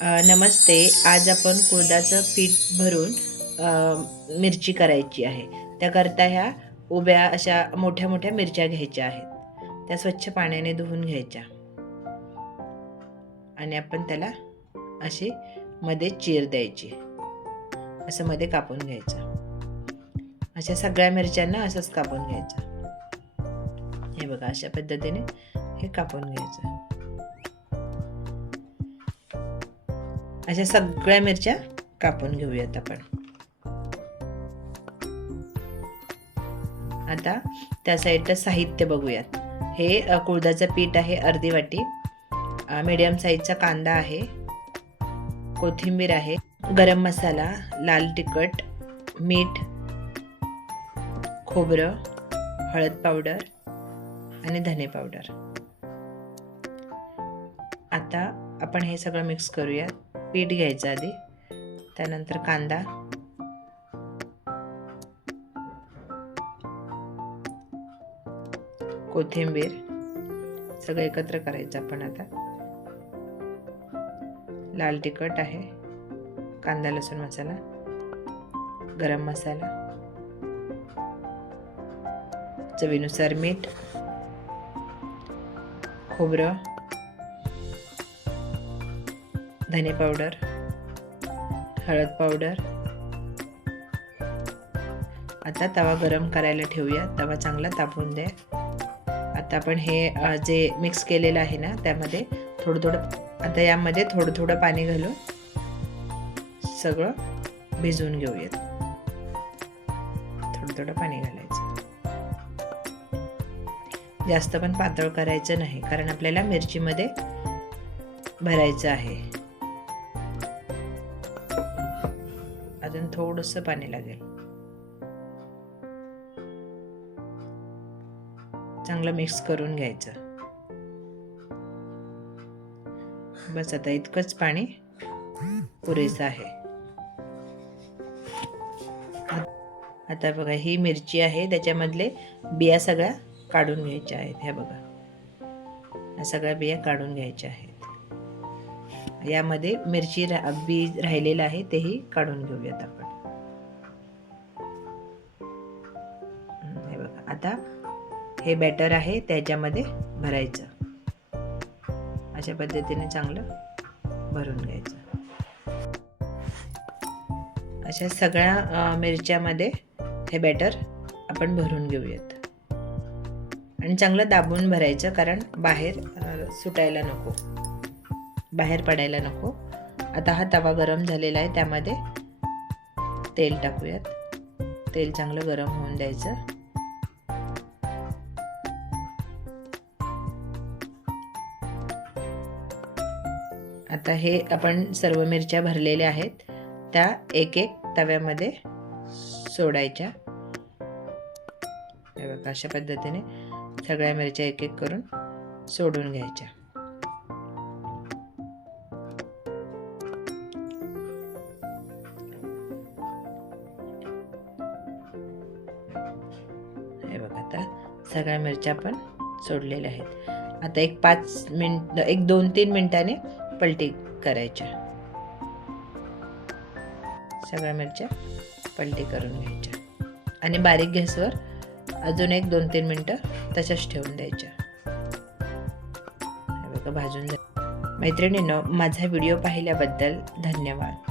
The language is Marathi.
नमस्ते. आज आपण कुळथाचं पीठ भरून मिरची करायची आहे. त्याकरता ह्या उभ्या अशा मोठ्या मोठ्या मिरच्या घ्यायच्या आहेत. त्या स्वच्छ पाण्याने धुवून घ्यायच्या आणि आपण त्याला अशी मध्ये चीर द्यायची, असं मध्ये कापून घ्यायचं. अशा सगळ्या मिरच्यांना असंच कापून घ्यायचं. हे बघा, अशा पद्धतीने हे कापून घ्यायचं. अशा सगळ्या मिरच्या कापून घेऊयात आपण. आता त्या साईडचं साहित्य बघूयात. हे कुळथाचं पीठ आहे अर्धी वाटी, मीडियम साईजचा कांदा आहे, कोथिंबीर आहे, गरम मसाला, लाल तिखट, मीठ, खोबरं, हळद पावडर आणि धने पावडर. आता आपण हे सगळं मिक्स करूयात. पीठ घ्यायचं आधी, त्यानंतर कांदा, कोथिंबीर सगळं एकत्र करायचं आपण. आता लाल तिखट आहे, कांदा लसूण मसाला, गरम मसाला, चवीनुसार मीठ, खोबरं, धने पावडर, हळद पावडर. आता तवा गरम करायला ठेवूया. तवा चांगला तापवून द्या. आता आपण हे जे मिक्स केलेलं आहे ना, त्यामध्ये थोडं थोडं, आता यामध्ये थोडं थोडं पाणी घालून सगळं भिजवून घेऊयात. थोडं थोडं पाणी घालायचं. जास्त पण पातळ करायचं नाही, कारण आपल्याला मिरचीमध्ये भरायचं आहे. अजून थोडंसं पाणी लागेल. चांगलं मिक्स करून घ्यायचं. बस, आता इतकंच पाणी पुरेसं आहे. आता बघा, ही मिरची आहे, त्याच्यामधले बिया सगळ्या काढून घ्यायच्या आहेत. ह्या बघा, या सगळ्या बिया काढून घ्यायच्या आहेत. यामध्ये मिरची बी राहिलेलं आहे, तेही काढून घेऊयात आपण. हे बघा, आता हे बॅटर आहे त्याच्यामध्ये भरायचं. अशा पद्धतीने चांगलं भरून घ्यायचं. अशा सगळ्या मिरच्यामध्ये हे बॅटर आपण भरून घेऊयात आणि चांगलं दाबून भरायचं, कारण बाहेर सुटायला नको, बाहेर पडायला नको. आता हा तवा गरम झालेला आहे, त्यामध्ये तेल टाकूयात. तेल चांगलं गरम होऊन द्यायचं. आता हे आपण सर्व मिरच्या भरलेल्या आहेत, त्या एक एक तव्यामध्ये सोडायच्या. हे बघा, अशा पद्धतीने सगळ्या मिरच्या एक एक करून सोडून घ्यायच्या. हे बघा, आता सगळ्या मिरच्या आपण सोडलेल्या आहेत. आता एक 5 मिनिट, एक 2-3 मिनिटाने पलटी करायच्या. सगळ्या मिरच्या पलटी करून घ्यायच्या आणि बारीक गॅसवर अजून एक 2-3 मिनिटं तशाच ठेवून द्यायच्या. हे बघा, भाजून. मैत्रिणींनो, माझा व्हिडिओ पाहिल्याबद्दल धन्यवाद.